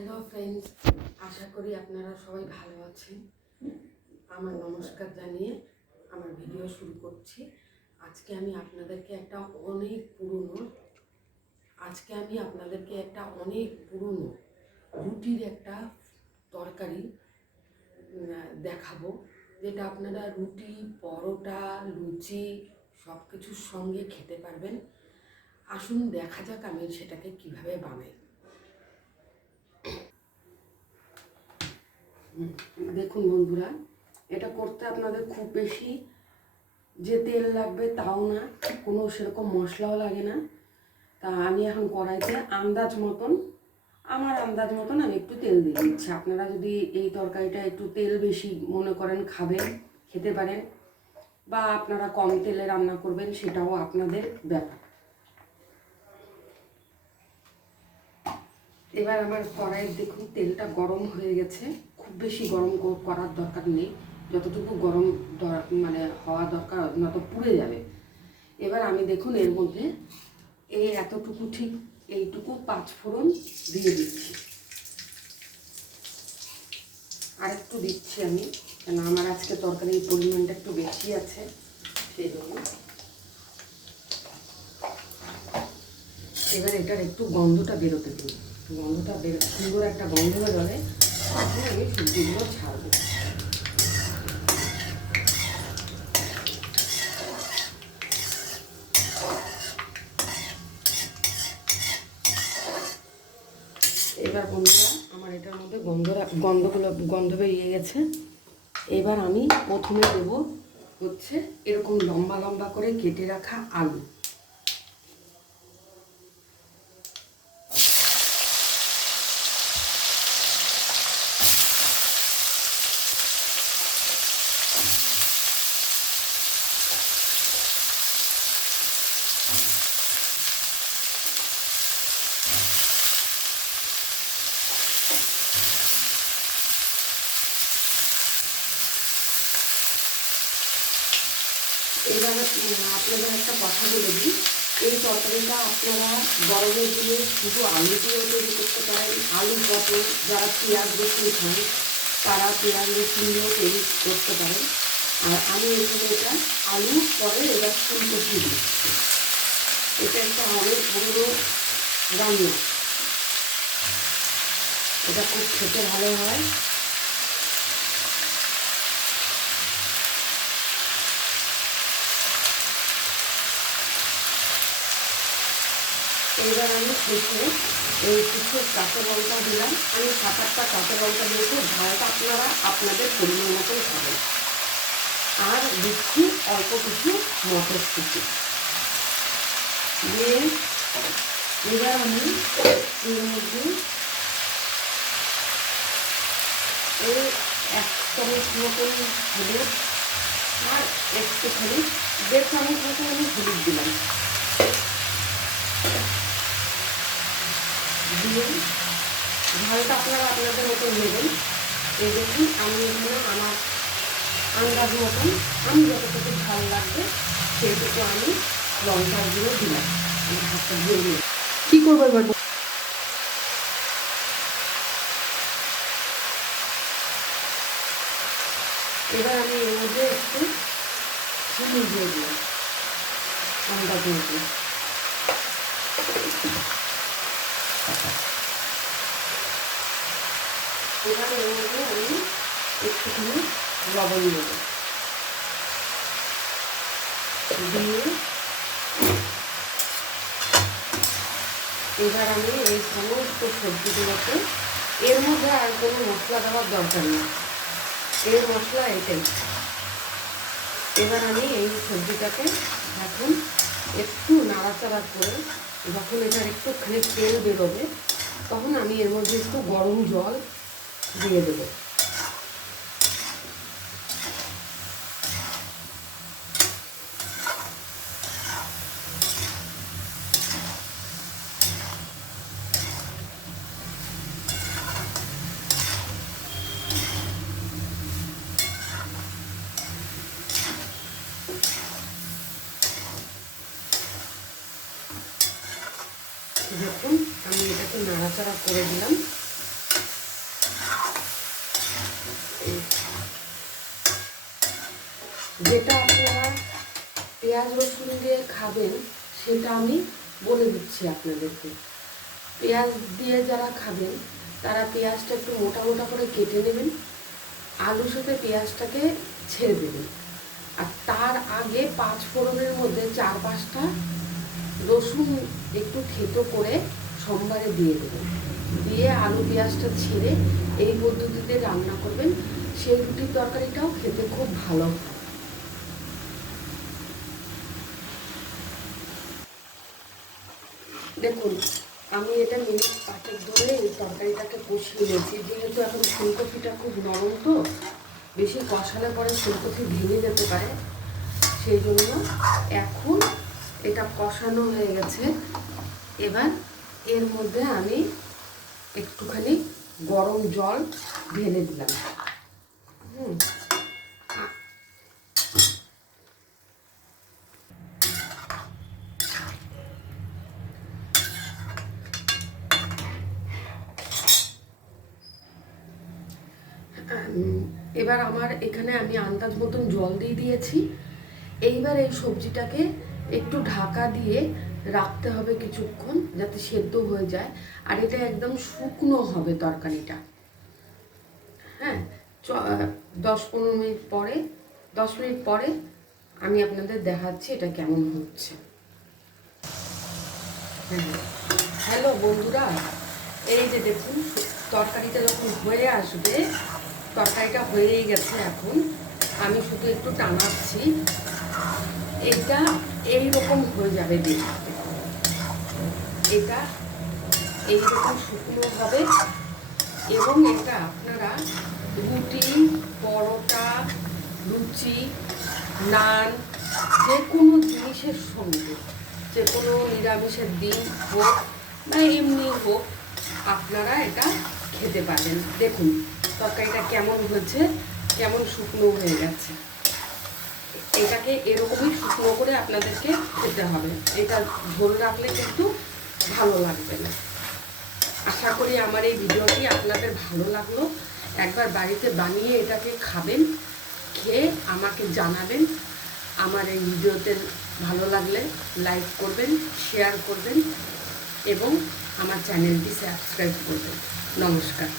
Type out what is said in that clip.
Hello friends, আশা করি আপনারা সবাই ভালো আছেন। আমার নমস্কার জানিয়ে আমার ভিডিও শুরু করছি। আজকে আমি আপনাদেরকে একটা অনেক পুরনো রুটির একটা তরকারি দেখাবো, যেটা আপনারা রুটি, পরোটা, লুচি সব কিছুর সঙ্গে খেতে পারবেন। আসুন দেখা যাক আমি সেটাকে কিভাবে বানাই। দেখুন বন্ধুরা, এটা করতে আপনাদের খুব বেশি যে তেল লাগবে তাও না, কোনো সেরকম মশলাও লাগে না। তা আমি এখন কড়াইতে আমার আন্দাজ মতন আমি একটু তেল দিয়ে দিচ্ছি। আপনারা যদি এই তরকারিটা একটু তেল বেশি মনে করেন খাবেন, খেতে পারেন, বা আপনারা কম তেলে রান্না করবেন, সেটাও আপনাদের ব্যাপার। এবার আমার কড়াইয়ের দেখুন তেলটা গরম হয়ে গেছে। খুব বেশি গরম করার দরকার নেই, যতটুকু গরম হওয়া দরকার না তো পুড়ে যাবে। এবার আমি দেখুন এর মধ্যে এতটুকু, ঠিক এইটুকু 5 ফোড়ন দিয়ে দিচ্ছি। আর একটু দিচ্ছি আমি, কেন আমার আজকে তরকারির পরিমাণটা একটু বেশি আছে, সেই জন্য। এবার এটার একটু গন্ধটা বেরোতে দিই। সুন্দর একটা গন্ধ বেরোলে তখন আমি সবজিগুলো ছাড়বো। এবার বন্ধুরা, আমার এটার মধ্যে গন্ধ বেরিয়ে গেছে। এবার আমি প্রথমে দেবো হচ্ছে এরকম লম্বা লম্বা করে কেটে রাখা আলু। এবার আপনাদের একটা কথা বলে দিই, এই তরকারিটা আপনারা গরমের দিনে শুধু আলু দিয়েও তৈরি করতে পারেন। আলু, পটল, যারা পেঁয়াজ রসুন খান তারা পেঁয়াজ রসুন দিয়েও তৈরি করতে পারেন। আর আমি এখানে এটা আলু পরে এবার ফুলকপি দিচ্ছি। এটা একটা অনেক পুরনো রান্না, এটা খুব খেতে ভালো হয়। এবার আমি শেষে এই কিছু কাঁচা লঙ্কা দিলাম। আমি 7-8টা কাঁচা লঙ্কা দিয়েছি। ঝালটা আপনারা আপনাদের পরিমাণ মতন খাবেন। আর দিচ্ছি অল্প কিছু মটরশুঁটি দিয়ে। এবার আমি এর মধ্যে এই 1 চামচ মতন হলুদ আর একটুখানি 1.5 চামচ মতন আমি হলুদ দিলাম। দিয়ে ঝালটা আপনারা আপনাদের মতন নেবেন। এই দেখুন আমি এখানে আমার আন্দাজ মতন, আমি যতটুকু ঝাল লাগবে সেইটুকু আমি লঙ্কার গুঁড়ো দিলাম। আমি হাতটা দিয়ে দিলাম। কী করবো এবার? এবার আমি এর মধ্যে একটু চিনি দিয়ে দিলাম আন্দাজ মতন। এবার এর মধ্যে আমি একটুখানি লবণ দেবো দিয়ে এবার আমি এই সমস্ত সবজিগুলোকে, এর মধ্যে আর কোনো মশলা দেওয়ার দরকার নেই, এর মশলা এটাই। এবার আমি এই সবজিটাকে এখন একটু নাড়াচাড়া করে, যখন এটার একটুখানি তেল বেরোবে তখন আমি এর মধ্যে একটু গরম জল দিয়ে দেবো। দেখুন আমি এটাকে নাড়াচাড়া করে দিলাম। যেটা আপনারা পেঁয়াজ রসুন দিয়ে খাবেন সেটা আমি বলে দিচ্ছি আপনাদেরকে। পেঁয়াজ দিয়ে যারা খাবেন তারা পেঁয়াজটা একটু মোটা মোটা করে কেটে নেবেন, আলুর সাথে পেঁয়াজটাকে ছেড়ে দেবেন, আর তার আগে 5 ফোড়নের মধ্যে 4-5টা রসুন একটু থেতো করে সোমবারে দিয়ে দেবেন, দিয়ে আলু পেঁয়াজটা ছেড়ে এই পদ্ধতিতে রান্না করবেন। সেই রুটির তরকারিটাও খেতে খুব ভালো হয়। দেখুন আমি এটা মিনিট 5 ধরে এই তরকারিটাকে কষিয়ে নিয়েছি, যেহেতু এখন ফুলকপিটা খুব নরম, তো বেশি কষালে পরে ফুলকপি ভেঙে যেতে পারে, সেই জন্য এখন এটা কষানো হয়ে গেছে। এবার এর মধ্যে আমি একটুখানি গরম জল ঢেলে দিলাম। এবার আমার এখানে আমি আন্দাজ মতন জল দিয়ে দিয়েছি। এইবার এই সবজিটাকে একটু ঢাকা দিয়ে রাখতে হবে কিছুক্ষণ, যাতে সেদ্ধ হয়ে যায়, আর এটা একদম শুকনো হবে তরকারিটা। হ্যাঁ, 10 মিনিট পরে আমি আপনাদের দেখাচ্ছি এটা কেমন হচ্ছে। হ্যালো বন্ধুরা, এই যে দেখুন তরকারিটা যখন হয়ে আসবে, তরকারিটা হয়েই গেছে, এখন আমি শুধু একটু টানাচ্ছি, এটা এইরকম হয়ে যাবে দেখতে, এটা এইরকম শুকনো হবে। এবং এটা আপনারা রুটি, পরোটা, লুচি, নান, যে কোনো জিনিসের সঙ্গে, যে কোনো নিরামিষের দিন হোক বা এমনি হোক, আপনারা এটা খেতে পারেন। দেখুন তরকারিটা কেমন হয়েছে, কেমন শুকনো হয়ে গেছে। এটাকে এরকমই শুকনো করে আপনাদেরকে খেতে হবে, এটা ঝোল রাখলে কিন্তু ভালো লাগবে না। আশা করি আমার এই ভিডিওটি আপনাদের ভালো লাগলো। একবার বাড়িতে বানিয়ে এটাকে খাবেন, খেয়ে আমাকে জানাবেন। আমার এই ভিডিওতে ভালো লাগলে লাইক করবেন, শেয়ার করবেন এবং আমার চ্যানেলটি সাবস্ক্রাইব করবেন। নমস্কার।